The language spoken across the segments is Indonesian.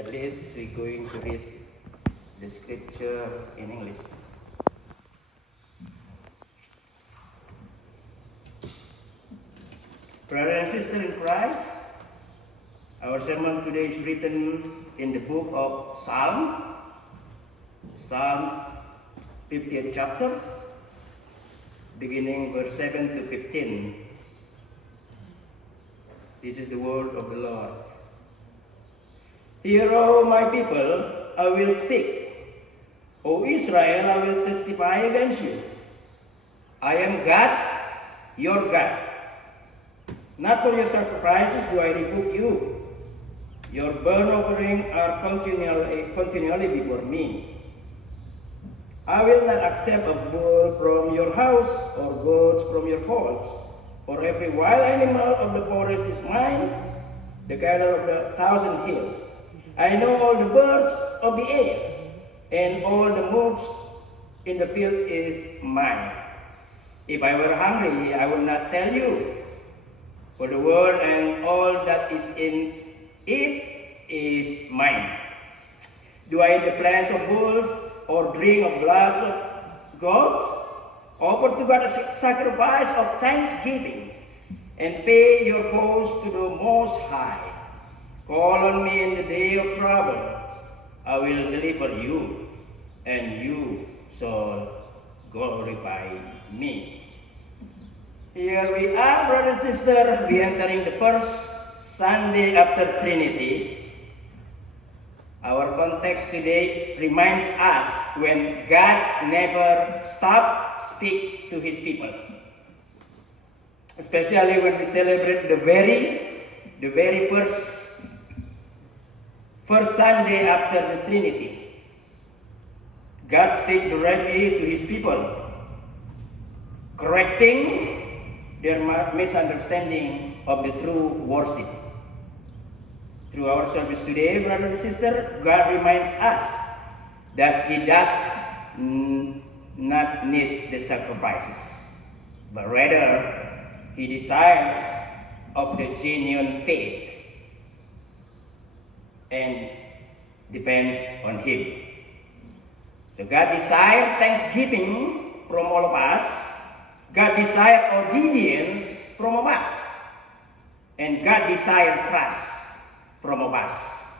at least we're going to read the scripture in English. Brothers and sisters in Christ, our sermon today is written in the book of Psalm 50th chapter, beginning verse 7 to 15. This is the word of the Lord. Hear, O my people, I will speak. O Israel, I will testify against you. I am God, your God. Not for your sacrifices do I rebuke you. Your burnt offerings are continually before me. I will not accept a bull from your house or goats from your folds. For every wild animal of the forest is mine, the cattle of the 1,000 hills. I know all the birds of the air, and all the moves in the field is mine. If I were hungry, I would not tell you, for the world and all that is in it is mine. Do I eat the flesh of bulls or drink of blood of goats? Offer to God a sacrifice of thanksgiving and pay your vows to the Most High. Call on me in the day of trouble. I will deliver you, and you shall glorify me. Here we are, brothers and sisters, we are entering the first Sunday after Trinity. Our context today reminds us when God never stopped speak to his people. Especially when we celebrate the very first Sunday after the Trinity. God speaks directly to his people, correcting their misunderstanding of the true worship. Through our service today, brothers and sisters, God reminds us that he does not need the sacrifices, but rather he desires of the genuine faith and depends on him. So God desires thanksgiving from all of us. God desires obedience from of us. And God desires trust from of us.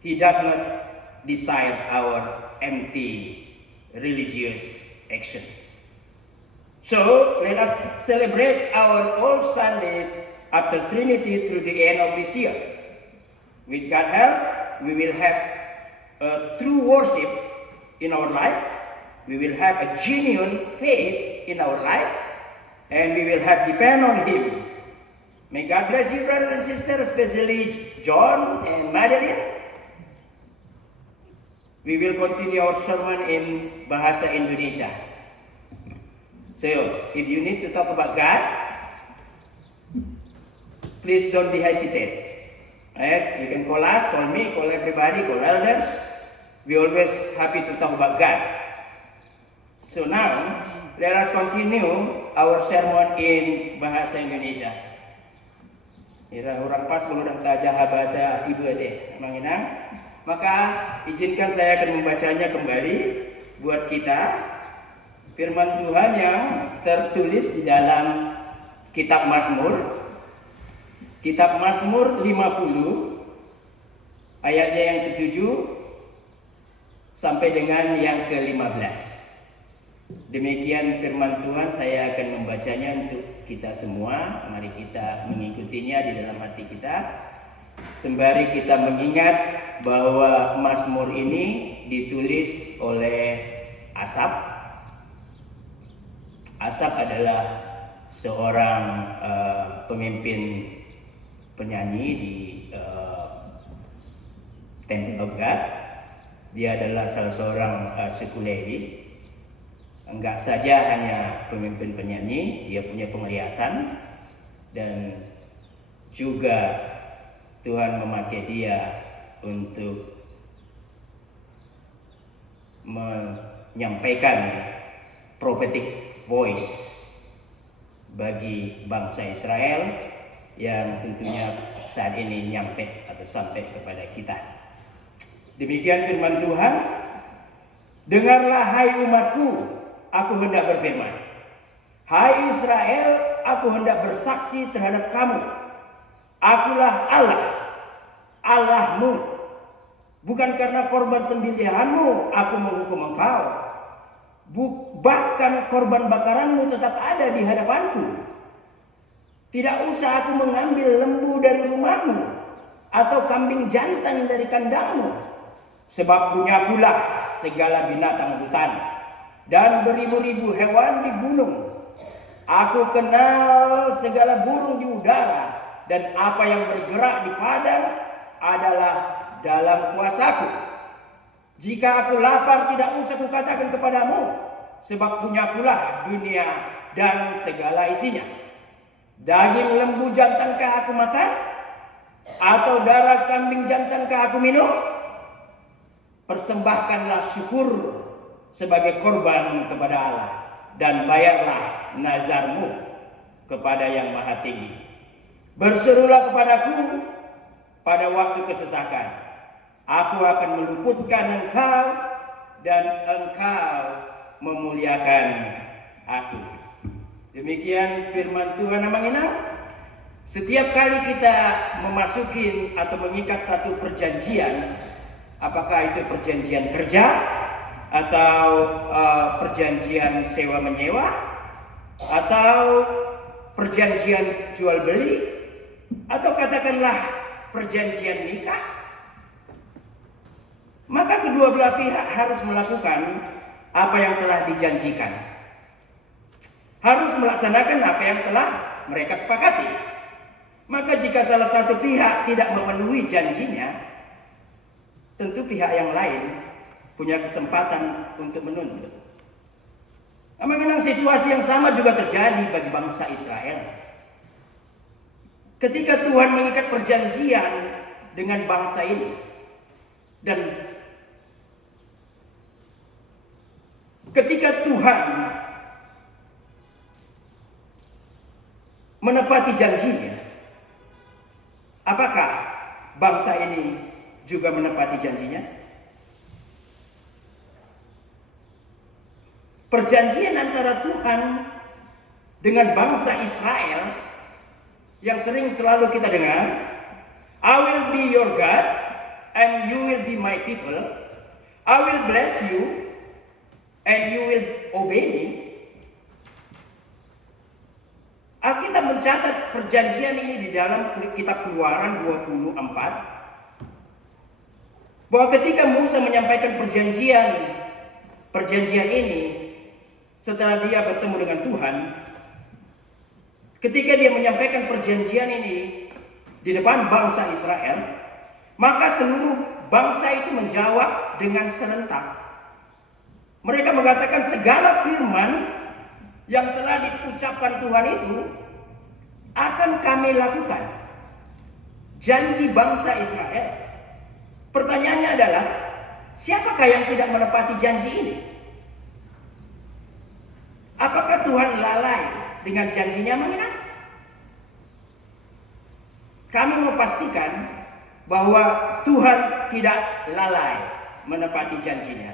He does not desire our empty religious action. So let us celebrate our all Sundays after Trinity through the end of this year. With God's help, we will have a true worship in our life. We will have a genuine faith in our life, and we will have depend on him. May God bless you, brothers and sisters, especially John and Madeline. We will continue our sermon in Bahasa Indonesia. So, if you need to talk about God, please don't be hesitant. Right? You can call us, call me, call everybody, call elders. We're always happy to talk about God. So now, let us continue our sermon in Bahasa Indonesia. Ira orang pas mengundang tajah bahasa ibu deh, mengenang. Maka izinkan saya akan membacanya kembali buat kita. Firman Tuhan yang tertulis di dalam Kitab Mazmur. Kitab Mazmur 50 ayatnya yang ke-7 sampai dengan yang ke-15. Demikian firman Tuhan, saya akan membacanya untuk kita semua. Mari kita mengikutinya di dalam hati kita. Sembari kita mengingat bahwa Mazmur ini ditulis oleh Asaf. Asaf adalah seorang pemimpin penyanyi di Temple of God. Dia adalah salah seorang suku Lewi. Enggak saja hanya pemimpin penyanyi, dia punya penglihatan, dan juga Tuhan memakai dia untuk menyampaikan prophetic voice bagi bangsa Israel yang tentunya saat ini nyampe atau sampai kepada kita. Demikian firman Tuhan. Dengarlah hai umatku, aku hendak berfirman. Hai Israel, aku hendak bersaksi terhadap kamu. Akulah Allah, Allahmu. Bukan karena korban sembelihanmu aku menghukum engkau. Bahkan korban bakaranmu tetap ada di hadapanku. Tidak usah aku mengambil lembu dari rumahmu atau kambing jantan dari kandangmu. Sebab punyakulah segala binatang hutan dan beribu-ribu hewan di gunung. Aku kenal segala burung di udara, dan apa yang bergerak di padang adalah dalam kuasaku. Jika aku lapar, tidak usah kukatakan kepadamu, sebab punyakulah dunia dan segala isinya. Daging lembu jantankah aku makan? Atau darah kambing jantankah aku minum? Persembahkanlah syukur sebagai korban kepada Allah, dan bayarlah nazarmu kepada Yang Maha Tinggi. Berserulah kepadaku pada waktu kesesakan. Aku akan meluputkan engkau, dan engkau memuliakan aku. Demikian firman Tuhan Amanginang. Setiap kali kita memasuki atau mengikat satu perjanjian, apakah itu perjanjian kerja atau perjanjian sewa menyewa atau perjanjian jual beli atau katakanlah perjanjian nikah, maka kedua belah pihak harus melakukan apa yang telah dijanjikan, harus melaksanakan apa yang telah mereka sepakati. Maka jika salah satu pihak tidak memenuhi janjinya, tentu pihak yang lain punya kesempatan untuk menuntut. Memang situasi yang sama juga terjadi bagi bangsa Israel. Ketika Tuhan mengikat perjanjian dengan bangsa ini, dan ketika Tuhan menepati janjinya, apakah bangsa ini juga menepati janjinya? Perjanjian antara Tuhan dengan bangsa Israel yang sering selalu kita dengar, I will be your God and you will be my people. I will bless you and you will obey me. Alkitab mencatat perjanjian ini di dalam kitab Keluaran 24, bahwa ketika Musa menyampaikan perjanjian ini setelah dia bertemu dengan Tuhan, ketika dia menyampaikan perjanjian ini di depan bangsa Israel, maka seluruh bangsa itu menjawab dengan serentak. Mereka mengatakan segala firman yang telah diucapkan Tuhan itu akan kami lakukan. Janji bangsa Israel. Pertanyaannya adalah, siapakah yang tidak menepati janji ini? Apakah Tuhan lalai dengan janjinya? Mengenai? Kami mau pastikan bahwa Tuhan tidak lalai menepati janjinya.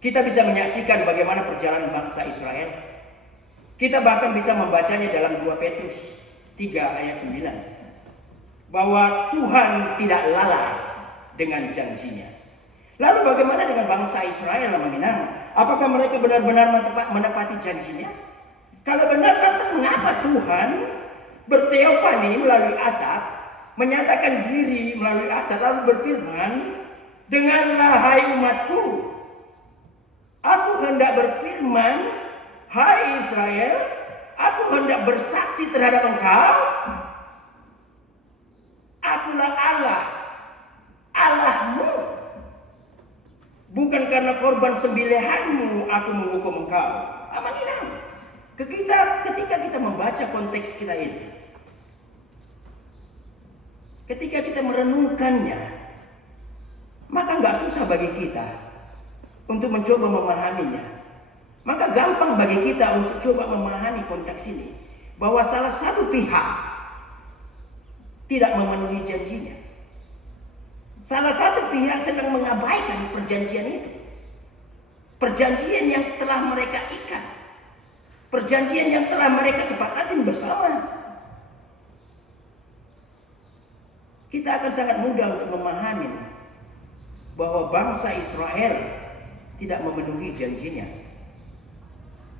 Kita bisa menyaksikan bagaimana perjalanan bangsa Israel. Kita bahkan bisa membacanya dalam 2 Petrus 3 ayat 9. Bahwa Tuhan tidak lalai dengan janjinya. Lalu bagaimana dengan bangsa Israel? Apakah mereka benar-benar menepati janjinya? Kalau benar, lantas mengapa Tuhan berteofani melalui asap, menyatakan diri melalui asap, lalu berfirman, dengarlah hai umatku, aku hendak berfirman, hai Israel, aku hendak bersaksi terhadap engkau. Akulah Allah, Allahmu. Bukan karena korban sembelihanmu aku menghukum engkau. Ketika kita membaca konteks kita ini, ketika kita merenungkannya, maka nggak susah bagi kita untuk mencoba memahaminya. Maka gampang bagi kita untuk coba memahami konteks ini, bahwa salah satu pihak tidak memenuhi janjinya. Salah satu pihak sedang mengabaikan perjanjian itu. Perjanjian yang telah mereka ikat. Perjanjian yang telah mereka sepakati bersama. Kita akan sangat mudah untuk memahami bahwa bangsa Israel tidak memenuhi janjinya.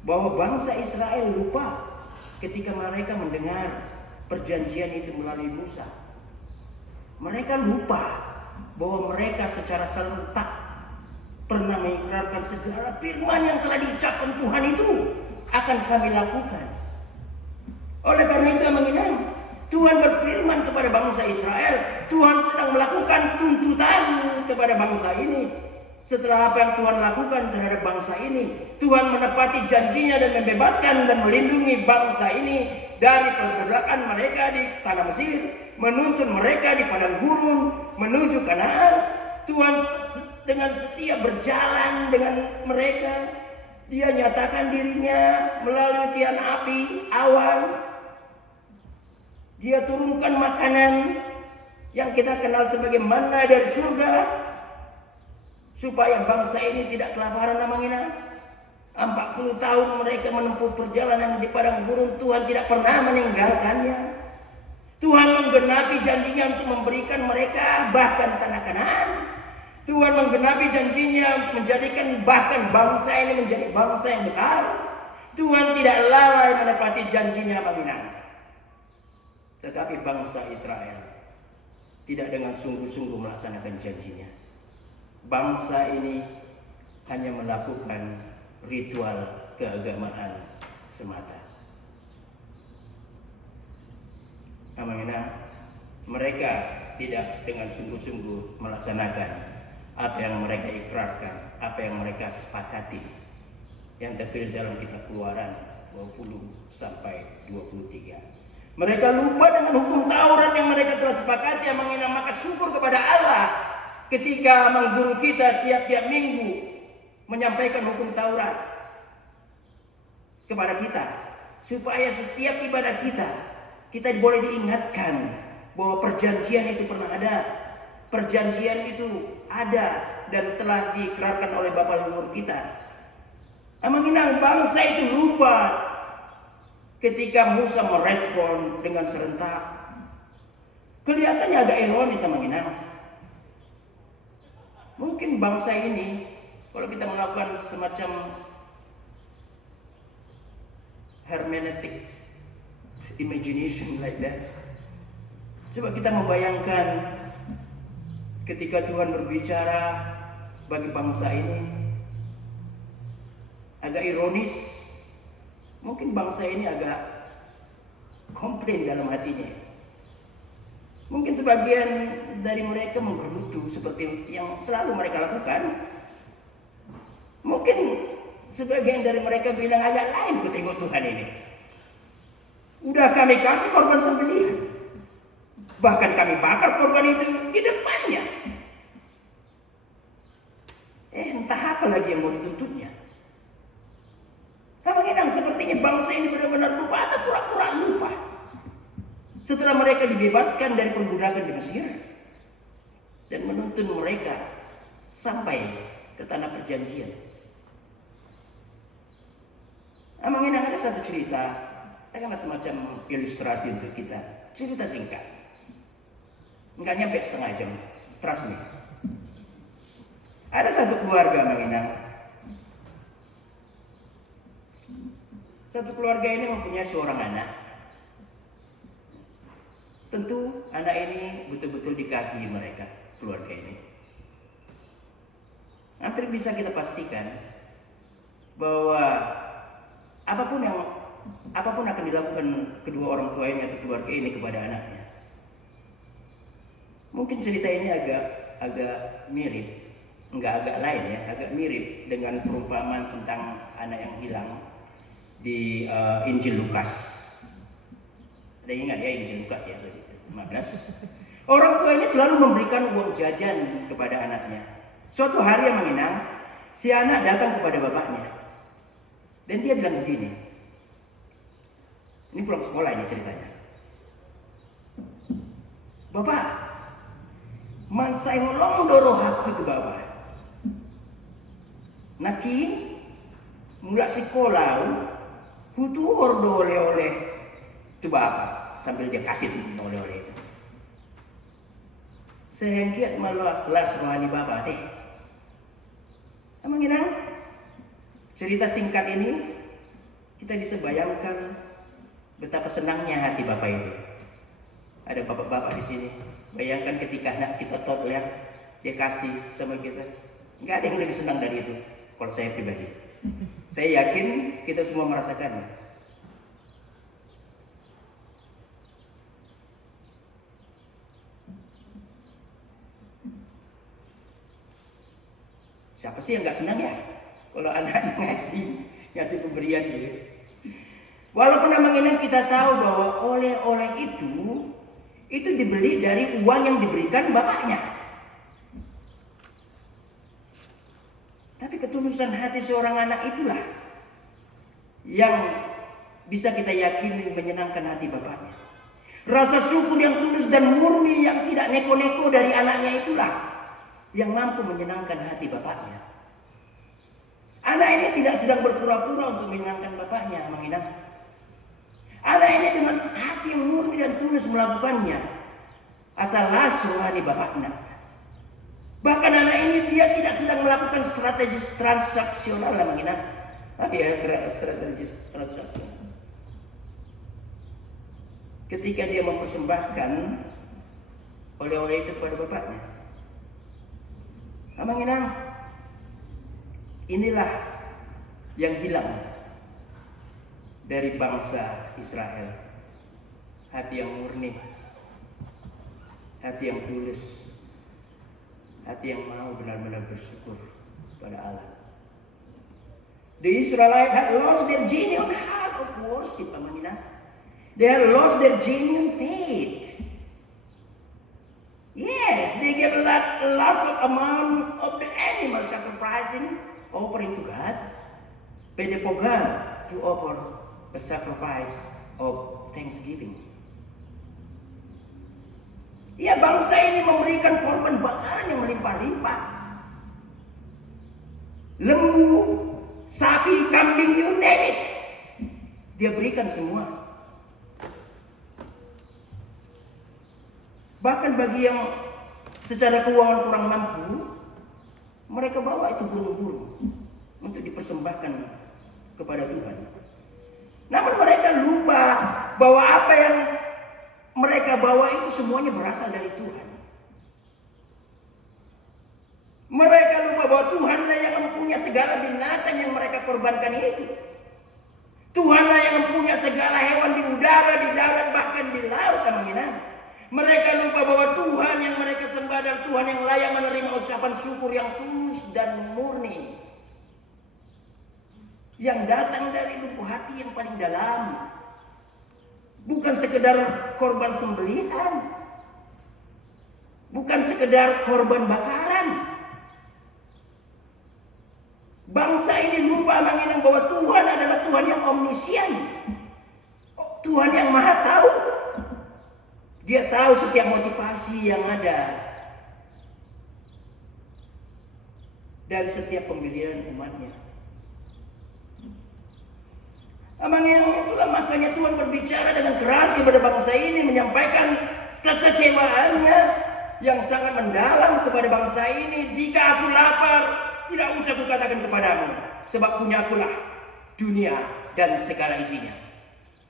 Bahwa bangsa Israel lupa ketika mereka mendengar perjanjian itu melalui Musa. Mereka lupa bahwa mereka secara serentak pernah mengikrarkan segala firman yang telah diucapkan Tuhan itu akan kami lakukan. Oleh karena itu mengingat Tuhan berfirman kepada bangsa Israel, Tuhan sedang melakukan tuntutan kepada bangsa ini. Setelah apa yang Tuhan lakukan terhadap bangsa ini, Tuhan menepati janjinya dan membebaskan dan melindungi bangsa ini dari perbudakan mereka di tanah Mesir, menuntun mereka di padang gurun menuju Kanaan. Tuhan dengan setia berjalan dengan mereka. Dia nyatakan dirinya melalui tian api awan. Dia turunkan makanan yang kita kenal sebagai manna dari surga, supaya bangsa ini tidak kelaparan namanya. 40 tahun mereka menempuh perjalanan di padang gurun, Tuhan tidak pernah meninggalkannya. Tuhan menggenapi janjinya untuk memberikan mereka bahkan tanah Kanaan. Tuhan menggenapi janjinya untuk menjadikan bahkan bangsa ini menjadi bangsa yang besar. Tuhan tidak lalai menepati janjinya Baginda. Tetapi bangsa Israel tidak dengan sungguh-sungguh melaksanakan janjinya. Bangsa ini hanya melakukan ritual keagamaan semata. Namanya mereka tidak dengan sungguh-sungguh melaksanakan apa yang mereka ikrarkan, apa yang mereka sepakati, yang tertulis dalam kitab Keluaran 20 sampai 23. Mereka lupa dengan hukum Taurat yang mereka telah sepakati, yang menghina. Maka syukur kepada Allah ketika mengguru kita tiap-tiap minggu menyampaikan hukum Taurat kepada kita, supaya setiap ibadah kita boleh diingatkan bahwa perjanjian itu pernah ada. Perjanjian itu ada dan telah diikrarkan oleh Bapa leluhur kita. Menginang bangsa itu lupa ketika Musa merespon dengan serentak. Kelihatannya agak ironis menginang. Mungkin bangsa ini, kalau kita melakukan semacam hermeneutic imagination like that, coba kita membayangkan ketika Tuhan berbicara bagi bangsa ini, agak ironis. Mungkin bangsa ini agak komplain dalam hatinya. Mungkin sebagian dari mereka menggerutu seperti yang selalu mereka lakukan. Mungkin sebagian dari mereka bilang, agak lain ku tengok Tuhan ini. Udah kami kasih korban sembelihan, bahkan kami bakar korban itu di depannya. Entah apa lagi yang mau dituntutnya. Sepertinya bangsa ini benar-benar lupa atau pura-pura lupa. Setelah mereka dibebaskan dari perbudakan di Mesir dan menuntun mereka sampai ke tanah perjanjian. Mengenang ada satu cerita, katakanlah semacam ilustrasi untuk kita. Cerita singkat, nggak nyampe setengah jam, trust me. Ada satu keluarga mengenang. Satu keluarga ini mempunyai seorang anak. Tentu anak ini betul-betul dikasihi mereka, keluarga ini. Hampir bisa kita pastikan bahwa apapun akan dilakukan kedua orang tua ini atau keluarga ini kepada anaknya. Mungkin cerita ini agak mirip, agak lain ya, agak mirip dengan perumpamaan tentang anak yang hilang di Injil Lukas. Ada ingat ya Injil Lukas ya 15. Orang tua ini selalu memberikan uang jajan kepada anaknya. Suatu hari yang mengenang, si anak datang kepada bapaknya dan dia bilang begini. Ini pulang sekolah ini ceritanya. Bapak, Man say ngolong doro hak itu Bapak. Naki mula sekolah butuh ordo oleh-oleh coba apa sambil dia kasih tuh oleh-oleh itu. Saya kiat malas kelas rohani Bapak teh. Emang inang cerita singkat ini kita bisa bayangkan betapa senangnya hati Bapak itu. Ada bapak-bapak di sini. Bayangkan ketika anak kita toddler dia kasih sama kita. Nggak ada yang lebih senang dari itu. Kalau saya pribadi, saya yakin kita semua merasakannya. Siapa sih yang nggak senang ya kalau anaknya ngasih pemberian gitu? Walaupun memang kita tahu bahwa oleh-oleh itu dibeli dari uang yang diberikan bapaknya. Tapi ketulusan hati seorang anak itulah yang bisa kita yakini menyenangkan hati bapaknya. Rasa syukur yang tulus dan murni yang tidak neko-neko dari anaknya itulah yang mampu menyenangkan hati bapaknya. Anak ini tidak sedang berpura-pura untuk menyenangkan bapaknya, menginap. Anak ini dengan hati yang murni dan tulus melakukannya asal langsung hati bapaknya. Bahkan anak ini dia tidak sedang melakukan strategi transaksional lah menginap. Strategi transaksional. Ketika dia mempersembahkan oleh-oleh itu kepada bapaknya. Menginap. Inilah yang hilang dari bangsa Israel. Hati yang murni, hati yang tulus, hati yang mau benar-benar bersyukur pada Allah. The Israelites had lost their genuine heart of worship, Amanina. They had lost their genuine faith. Yes, they gave lots of amount of the animal sacrificing, offering to God. But they forgot to offer a sacrifice of thanksgiving. Ya, bangsa ini memberikan korban bakaran yang melimpah-limpah. Lembu, sapi, kambing, you name it. Dia berikan semua. Bahkan bagi yang secara keuangan kurang mampu, mereka bawa itu burung-burung untuk dipersembahkan kepada Tuhan. Namun mereka lupa bahwa apa yang mereka bawa itu semuanya berasal dari Tuhan. Mereka lupa bahwa Tuhanlah yang mempunyai segala binatang yang mereka korbankan itu. Tuhanlah yang mempunyai segala hewan di udara, di darat, bahkan di laut. Mereka lupa bahwa Tuhan yang mereka sembah dan Tuhan yang layak menerima ucapan syukur yang tulus dan murni. Yang datang dari lubuk hati yang paling dalam. Bukan sekedar korban sembelihan. Bukan sekedar korban bakaran. Bangsa ini lupa mengingat bahwa Tuhan adalah Tuhan yang omnisien. Tuhan yang maha tahu. Dia tahu setiap motivasi yang ada dari setiap pemilihan umatnya. Itulah makanya Tuhan berbicara dengan keras kepada bangsa ini, menyampaikan kekecewaannya yang sangat mendalam kepada bangsa ini. Jika aku lapar, tidak usah kukatakan kepadamu, sebab punya akulah dunia dan segala isinya.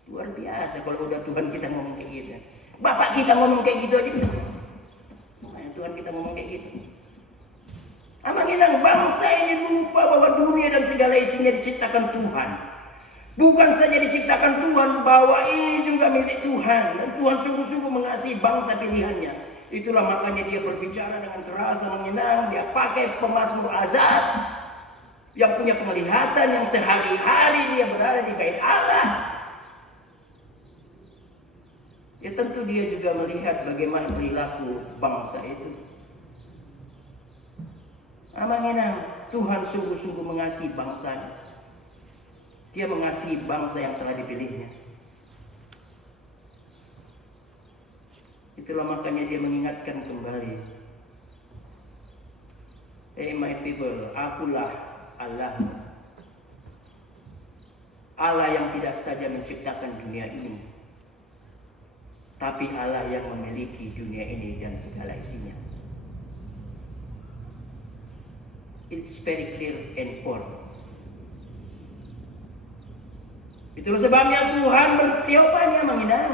Luar biasa kalau udah Tuhan kita ngomong kayak gitu. Bapak kita ngomong kayak gitu aja. Tuhan kita ngomong kayak gitu. Bangsa ini lupa bahwa dunia dan segala isinya diciptakan Tuhan. Bukan saja diciptakan Tuhan, bahwa ini juga milik Tuhan. Dan Tuhan sungguh-sungguh mengasihi bangsa pilihannya. Itulah makanya dia berbicara dengan keras, menyenang. Dia pakai pemazmur Azab yang punya penglihatan, yang sehari-hari dia berada di bait Allah. Ya tentu dia juga melihat bagaimana perilaku bangsa itu. Tuhan sungguh-sungguh mengasihi bangsanya. Dia mengasihi bangsa yang telah dipilihnya. Itulah makanya dia mengingatkan kembali My people, akulah Allah. Allah yang tidak saja menciptakan dunia ini, tapi Allah yang memiliki dunia ini dan segala isinya. It's very clear and bold. Itulah sebabnya Tuhan bertiupannya menginang.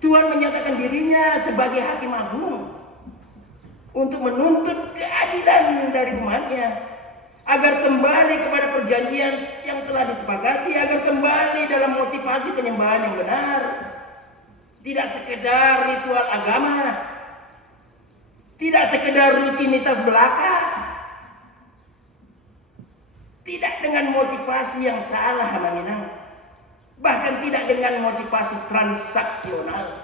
Tuhan menyatakan dirinya sebagai hakim agung untuk menuntut keadilan dari umatnya, agar kembali kepada perjanjian yang telah disepakati, agar kembali dalam motivasi penyembahan yang benar. Tidak sekedar ritual agama, tidak sekedar rutinitas belaka, tidak dengan motivasi yang salah menginang, bahkan tidak dengan motivasi transaksional.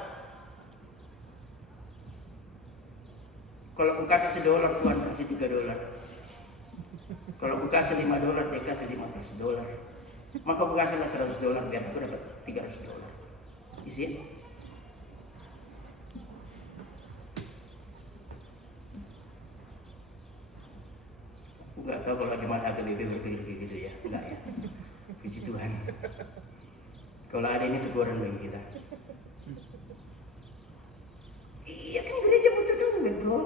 Kalau aku kasih $1, Tuhan kasih $3. Kalau aku kasih $5, dia kasih $15. Maka aku kasihlah $100 biar aku dapat $300. Isi. Aku nggak tahu kalau jemaat HKBP berpikir kayak gitu ya, enggak ya. Puji Tuhan. Kalau ada ini teguran bagi kita. Iya kan gereja butuh duit bro.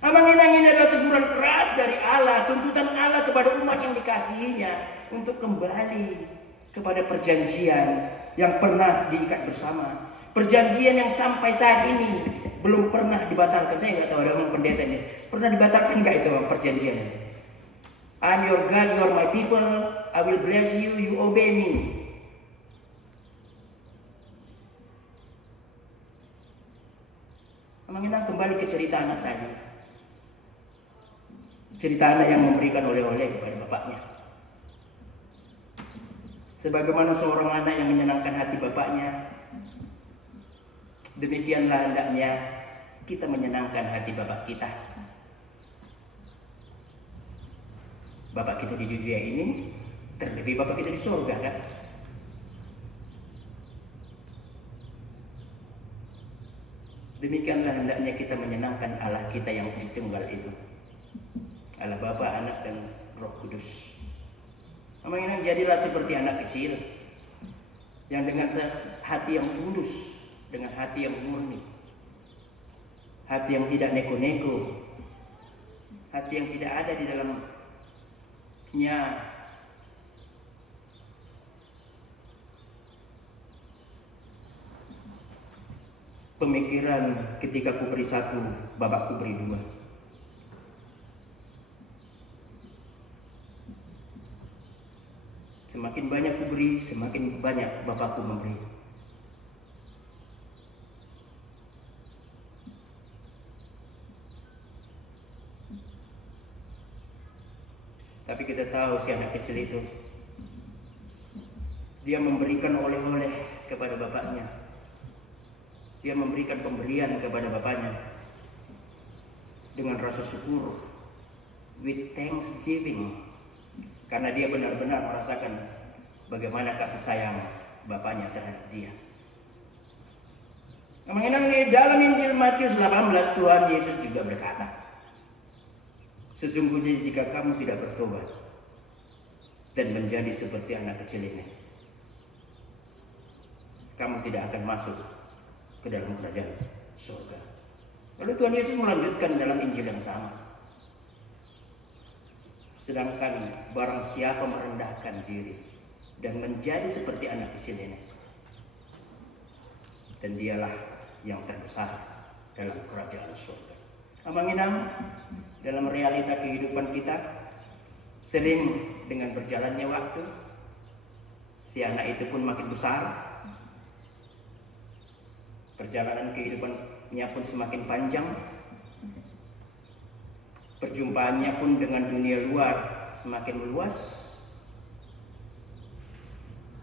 Abang ini adalah teguran keras dari Allah, tuntutan Allah kepada umat yang dikasihinya untuk kembali kepada perjanjian yang pernah diikat bersama. Perjanjian yang sampai saat ini belum pernah dibatalkan. Saya nggak tahu ada orang pendeta ini pernah dibatalkan nggak itu perjanjian ini. I'm your God, you are my people. I will bless you, you obey me. Mengenang kembali ke cerita anak tadi. Cerita anak yang memberikan oleh-oleh kepada bapaknya. Sebagaimana seorang anak yang menyenangkan hati bapaknya, demikianlah hendaknya kita menyenangkan hati bapak kita. Bapak kita di dunia ini, terlebih bapak kita di surga kan? Demikianlah hendaknya kita menyenangkan Allah kita yang Tritunggal itu. Allah Bapa, Anak, dan Roh Kudus. Memang jadilah seperti anak kecil yang dengan hati yang tulus, dengan hati yang murni, hati yang tidak neko-neko, hati yang tidak ada di dalamnya pemikiran ketika ku beri satu, bapakku beri dua. Semakin banyak ku beri, semakin banyak bapakku memberi. Tapi kita tahu si anak kecil itu, dia memberikan oleh-oleh kepada bapaknya. Dia memberikan pemberian kepada bapaknya dengan rasa syukur, with thanksgiving. Karena dia benar-benar merasakan bagaimana kasih sayang bapaknya terhadap dia. Mengenang dalam Injil Matius 18, Tuhan Yesus juga berkata, sesungguhnya jika kamu tidak bertobat dan menjadi seperti anak kecil ini, kamu tidak akan masuk ke dalam kerajaan surga. Lalu Tuhan Yesus melanjutkan dalam Injil yang sama. Sedangkan barang siapa merendahkan diri dan menjadi seperti anak kecil ini, dan dialah yang terbesar dalam kerajaan surga. Amanginam, dalam realita kehidupan kita, sering dengan berjalannya waktu, si anak itu pun makin besar, perjalanan kehidupannya pun semakin panjang, perjumpaannya pun dengan dunia luar semakin meluas.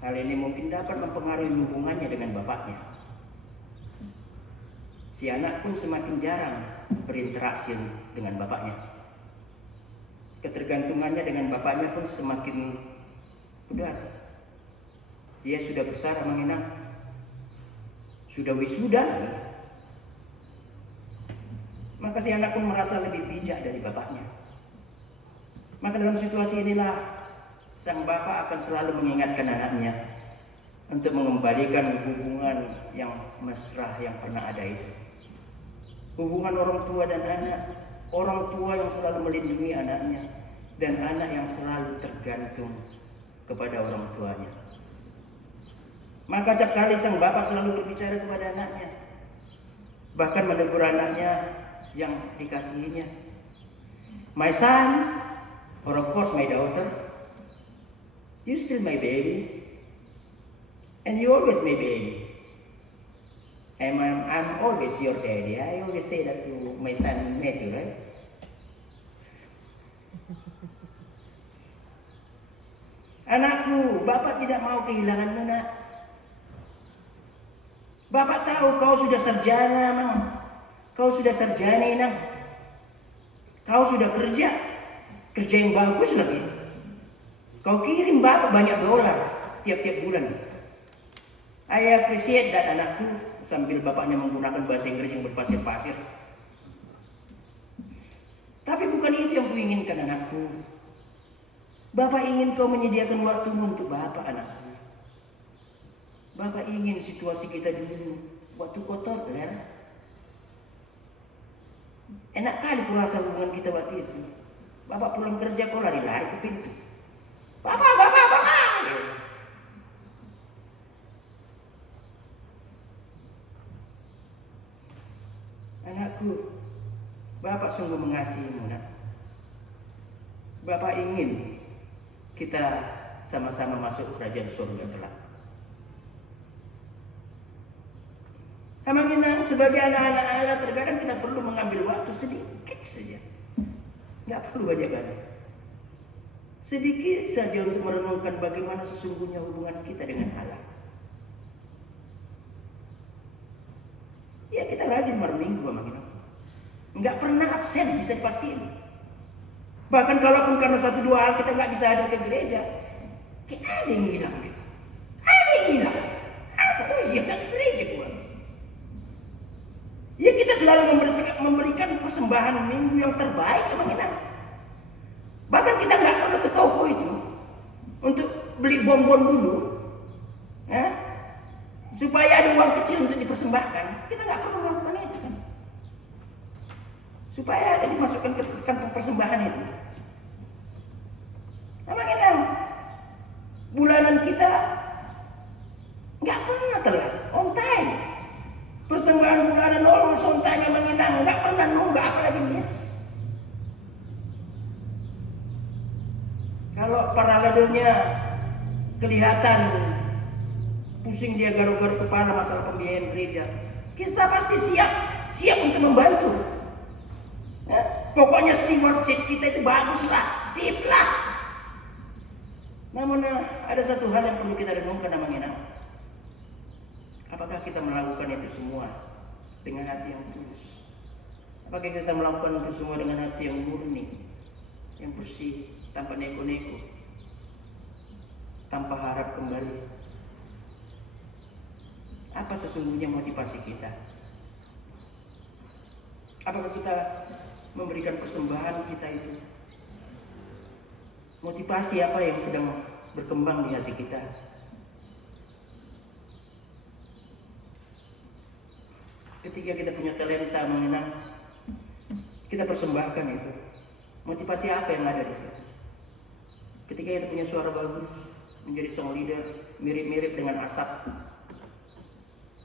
Hal ini mungkin dapat mempengaruhi hubungannya dengan bapaknya. Si anak pun semakin jarang berinteraksi dengan bapaknya. Ketergantungannya dengan bapaknya pun semakin pudar. Dia sudah besar mengenang, sudah wisuda, maka si anak pun merasa lebih bijak dari bapaknya. Maka dalam situasi inilah sang bapak akan selalu mengingatkan anaknya untuk mengembalikan hubungan yang mesra yang pernah ada itu. Hubungan orang tua dan anak, orang tua yang selalu melindungi anaknya, dan anak yang selalu tergantung kepada orang tuanya. Maka acap kali sang bapak selalu berbicara kepada anaknya, bahkan menegur anaknya yang dikasihinya. My son, or of course my daughter, you still my baby, and you always my baby. I'm always your daddy. I always say that to my son Matthew, right? Anakku, Bapak tidak mau kehilanganmu, nak. Bapak tahu kau sudah sarjana, Mang. Kau sudah sarjana, Nang. Kau sudah kerja yang bagus lagi. Kau kirim Bapak banyak dolar tiap-tiap bulan. I appreciate that, anakku. Sambil bapaknya menggunakan bahasa Inggris yang berpasir-pasir. Tapi bukan itu yang kuinginkan, anakku. Bapak ingin kau menyediakan waktumu untuk Bapak, anakku. Bapak ingin situasi kita dulu waktu kau toddler. Enak kali kurasa hubungan kita waktu itu. Bapak pulang kerja kau lari-lari ke pintu. Bapak. Anakku, Bapak sungguh mengasihimu, nak. Bapak ingin kita sama-sama masuk kerajaan surga kelak. Memang sebagai anak-anak Allah terkadang kita perlu mengambil waktu sedikit saja. Nggak perlu banyak-banyak. Sedikit saja untuk merenungkan bagaimana sesungguhnya hubungan kita dengan Allah. Ya kita rajin malam minggu, Mang. Nggak pernah absen, bisa dipastikan. Bahkan kalaupun karena satu dua hal kita nggak bisa hadir ke gereja, ada yang hilang gitu. Ada yang hilang. Apa? Oh iya, nggak ke gereja gua. Ya kita selalu memberikan persembahan minggu yang terbaik, Mang. Bahkan kita nggak pernah ke toko itu untuk beli bonbon dulu, ya, supaya ada uang kecil untuk dipersembahkan. Kita nggak perlu melakukan itu, kan? Supaya ada dimasukkan ke kantong persembahan itu. Namanya bulanan kita nggak pernah telat, on time. Persembahan bulanan always on time, namanya nggak pernah nunggak, apalagi miss. Kalau paraledelnya kelihatan pusing dia garuk-garuk kepala masalah pembiayaan gereja, kita pasti siap untuk membantu. Ya, pokoknya stewardship kita itu baguslah, sip lah. Namun ada satu hal yang perlu kita renungkan, namanya. Apakah kita melakukan itu semua dengan hati yang tulus? Apakah kita melakukan itu semua dengan hati yang murni, yang bersih, tanpa neko-neko, tanpa harap kembali? Apa sesungguhnya motivasi kita? Apakah kita memberikan persembahan kita itu? Motivasi apa yang sedang berkembang di hati kita? Ketika kita punya talenta mengenang, kita persembahkan itu. Motivasi apa yang ada di situ? Ketika kita punya suara bagus, menjadi song leader, mirip-mirip dengan Asap,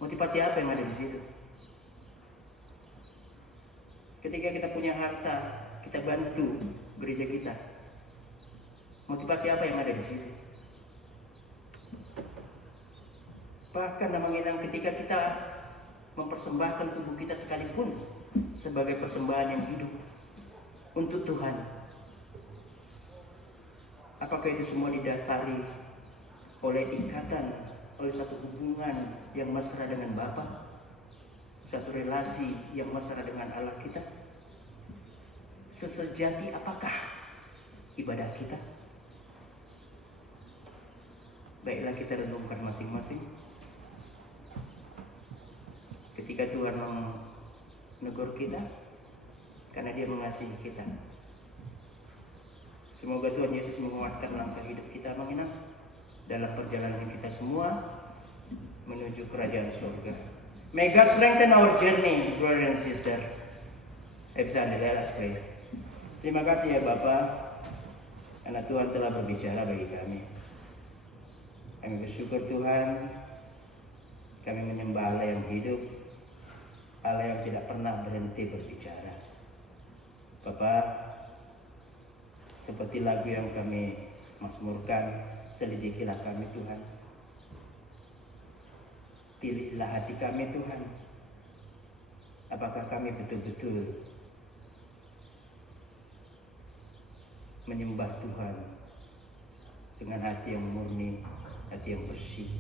motivasi apa yang ada di situ? Ketika kita punya harta, kita bantu gereja kita, motivasi apa yang ada di situ? Bahkan namanya ketika kita mempersembahkan tubuh kita sekalipun sebagai persembahan yang hidup untuk Tuhan, apakah itu semua didasari oleh ikatan, oleh satu hubungan yang mesra dengan Bapa, satu relasi yang mesra dengan Allah kita? Sesejati apakah ibadah kita? Baiklah kita renungkan masing-masing. Ketika Tuhan menegur kita, karena Dia mengasihi kita. Semoga Tuhan Yesus menguatkan langkah hidup kita menginap dalam perjalanan kita semua menuju kerajaan surga. May God strengthen our journey, brother and sister. Let us pray. Terima kasih ya Bapak, karena Tuhan telah berbicara bagi kami. Kami bersyukur Tuhan, kami menyembah Allah yang hidup, Allah yang tidak pernah berhenti berbicara. Bapak, seperti lagu yang kami mazmurkan, selidikilah kami Tuhan. Pilihlah hati kami Tuhan. Apakah kami betul-betul menyembah Tuhan dengan hati yang murni, hati yang bersih,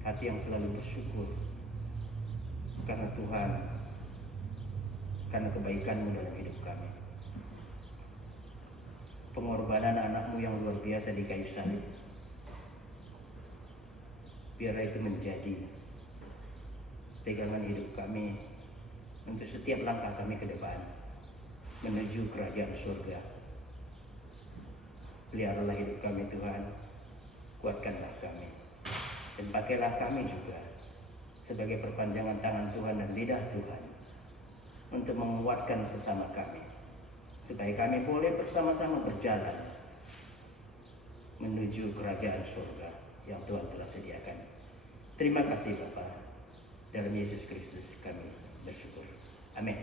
hati yang selalu bersyukur karena Tuhan, karena kebaikan-Mu dalam hidup kami. Pengorbanan anak-Mu yang luar biasa di kayu salib, biarlah itu menjadi pegangan hidup kami untuk setiap langkah kami ke depan menuju kerajaan surga. Peliharalah hidup kami Tuhan, kuatkanlah kami, dan pakailah kami juga sebagai perpanjangan tangan Tuhan dan lidah Tuhan untuk menguatkan sesama kami, supaya kami boleh bersama-sama berjalan menuju kerajaan surga yang Tuhan telah sediakan. Terima kasih Bapa, dalam Yesus Kristus kami bersyukur. Amin.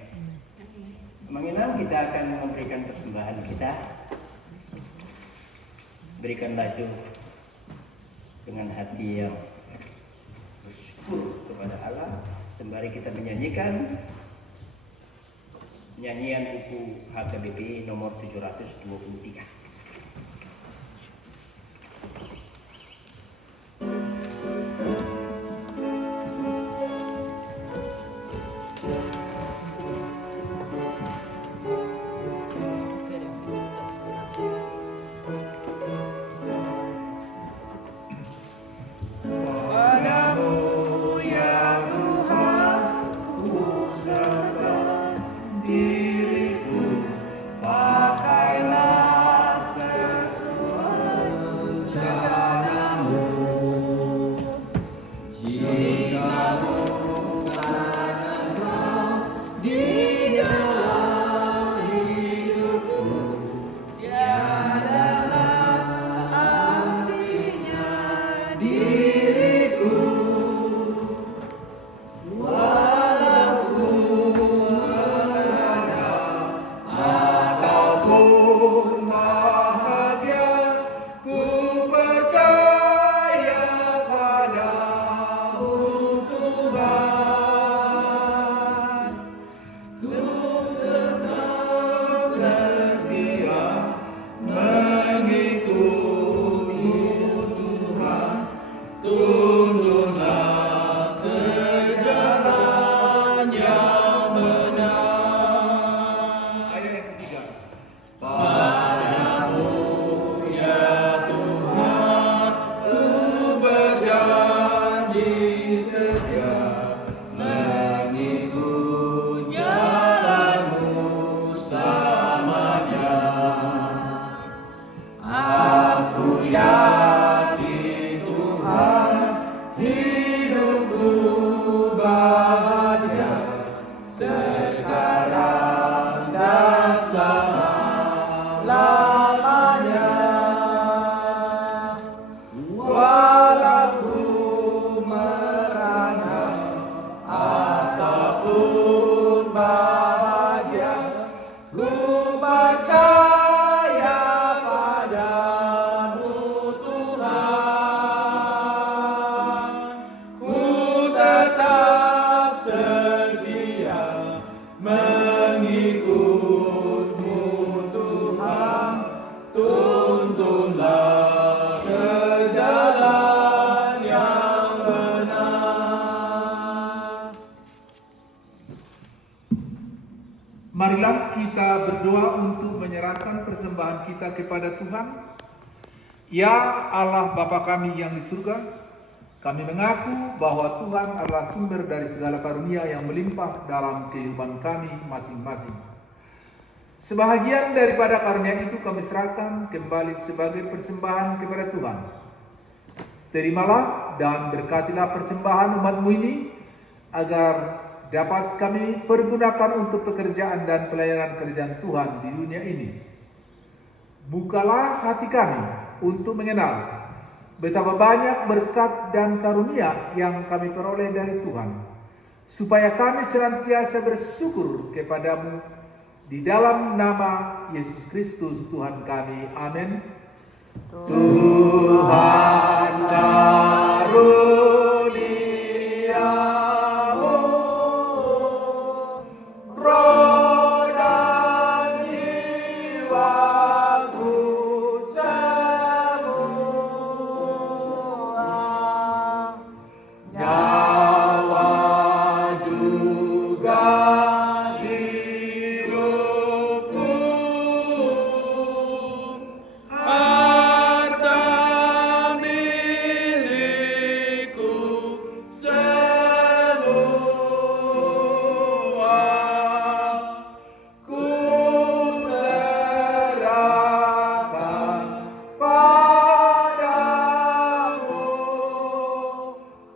Menginap kita akan memberikan persembahan kita. Berikanlah itu dengan hati yang bersyukur kepada Allah sembari kita menyanyikan nyanyian buku HKBP nomor 723. Marilah kita berdoa untuk menyerahkan persembahan kita kepada Tuhan. Ya Allah Bapa kami yang di surga, kami mengaku bahwa Tuhan adalah sumber dari segala karunia yang melimpah dalam kehidupan kami masing-masing. Sebahagian daripada karunia itu kami serahkan kembali sebagai persembahan kepada Tuhan. Terimalah dan berkatilah persembahan umat-Mu ini, agar dapat kami pergunakan untuk pekerjaan dan pelayanan kerajaan Tuhan di dunia ini. Bukalah hati kami untuk mengenal betapa banyak berkat dan karunia yang kami peroleh dari Tuhan, supaya kami senantiasa bersyukur kepadamu di dalam nama Yesus Kristus Tuhan kami. Amin. Tuhan karuniamu roh dan jiwaku semua, nyawa juga hidupku, harta milikku semua, ku serahkan padamu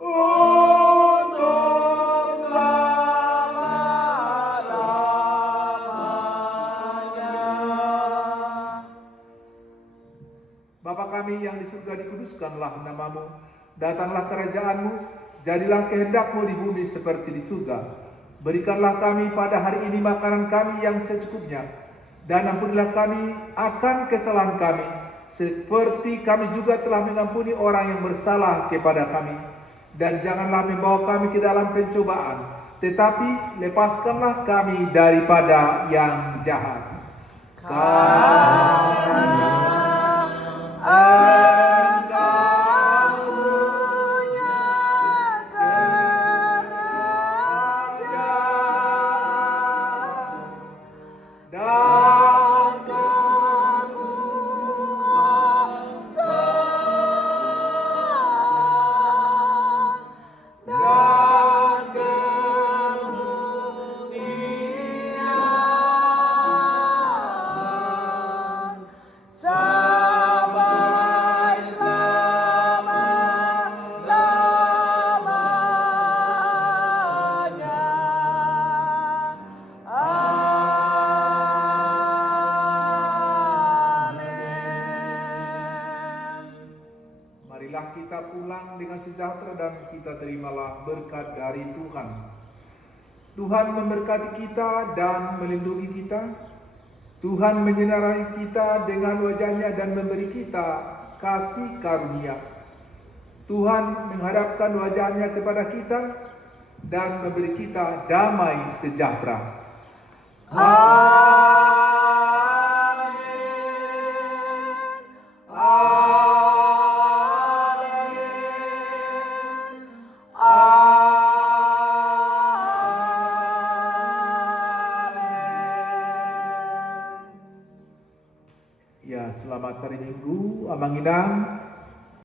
untuk selama-lamanya. Bapa kami yang di surga, dikuduskanlah namamu, datanglah kerajaanmu, jadilah kehendak-Mu di bumi seperti di surga. Berikanlah kami pada hari ini makanan kami yang secukupnya, dan ampunilah kami akan kesalahan kami, seperti kami juga telah mengampuni orang yang bersalah kepada kami. Dan janganlah membawa kami ke dalam pencobaan, tetapi lepaskanlah kami daripada yang jahat. Engkau punya kerajaan dan kekuasaan dan kemuliaan sampai selama-lamanya. Amin. Marilah kita pulang dengan sejahtera dan kita terimalah berkat dari Tuhan. Tuhan memberkati kita dan melindungi kita. Tuhan menyinari kita dengan wajah-Nya dan memberi kita kasih karunia. Tuhan menghadapkan wajah-Nya kepada kita dan memberi kita damai sejahtera. Amin. Amin. Amin. Ya, selamat hari Minggu, Amang Inang.